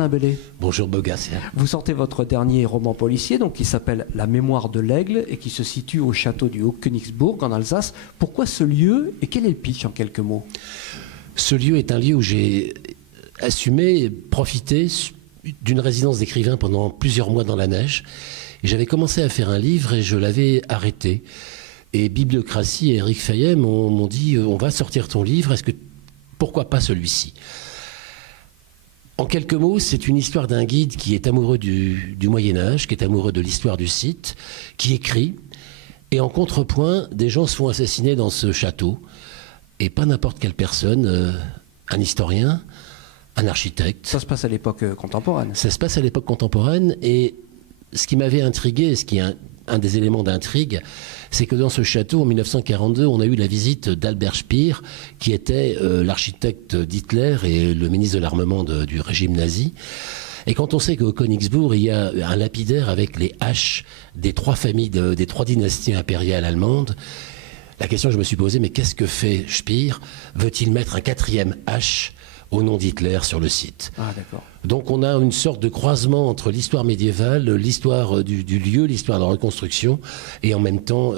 Alain Bellet. Bonjour Bogas. Vous sortez votre dernier roman policier, donc, qui s'appelle La mémoire de l'aigle et qui se situe au château du Haut-Königsbourg en Alsace. Pourquoi ce lieu et quel est le pitch en quelques mots? Ce lieu est un lieu où j'ai assumé, profité d'une résidence d'écrivain pendant plusieurs mois dans la neige. J'avais commencé à faire un livre et je l'avais arrêté. Et Bibliocratie et Éric Fayet m'ont dit on va sortir ton livre, pourquoi pas celui-ci? En quelques mots, c'est une histoire d'un guide qui est amoureux du Moyen-Âge, qui est amoureux de l'histoire du site, qui écrit. Et en contrepoint, des gens se font assassiner dans ce château. Et pas n'importe quelle personne, un historien, un architecte. Ça se passe à l'époque contemporaine. Ça se passe à l'époque contemporaine. Et ce qui m'avait intrigué, ce qui est un des éléments d'intrigue, c'est que dans ce château, en 1942, on a eu la visite d'Albert Speer, qui était l'architecte d'Hitler et le ministre de l'armement du régime nazi. Et quand on sait qu'au Königsbourg, il y a un lapidaire avec les haches des trois familles, des trois dynasties impériales allemandes, la question que je me suis posée, mais qu'est-ce que fait Speer? Veut-il mettre un quatrième H au nom d'Hitler sur le site? Ah, d'accord. Donc on a une sorte de croisement entre l'histoire médiévale, l'histoire du lieu, l'histoire de la reconstruction, et en même temps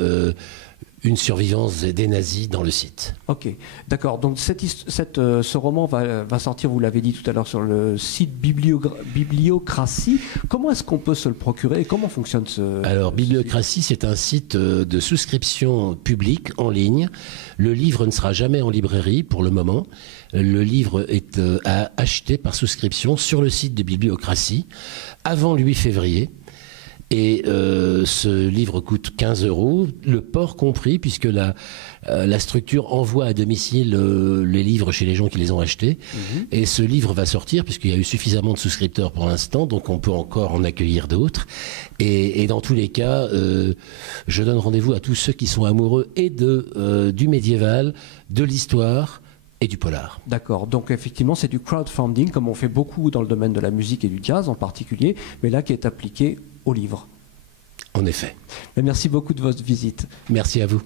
une survivance des nazis dans le site. Ok, d'accord. Donc ce roman va sortir, vous l'avez dit tout à l'heure, sur le site Bibliocratie. Comment est-ce qu'on peut se le procurer et comment fonctionne ce... Alors, Bibliocratie, c'est un site de souscription publique en ligne. Le livre ne sera jamais en librairie pour le moment. Le livre est à acheter par souscription sur le site de Bibliocratie avant le 8 février. Et ce livre coûte 15 €, le port compris, puisque la structure envoie à domicile les livres chez les gens qui les ont achetés. Et ce livre va sortir, puisqu'il y a eu suffisamment de souscripteurs pour l'instant, donc on peut encore en accueillir d'autres. Et dans tous les cas, je donne rendez-vous à tous ceux qui sont amoureux et du médiéval, de l'histoire et du polar. D'accord, donc effectivement c'est du crowdfunding, comme on fait beaucoup dans le domaine de la musique et du jazz en particulier, mais là qui est appliqué au livre. En effet. Mais merci beaucoup de votre visite. Merci à vous.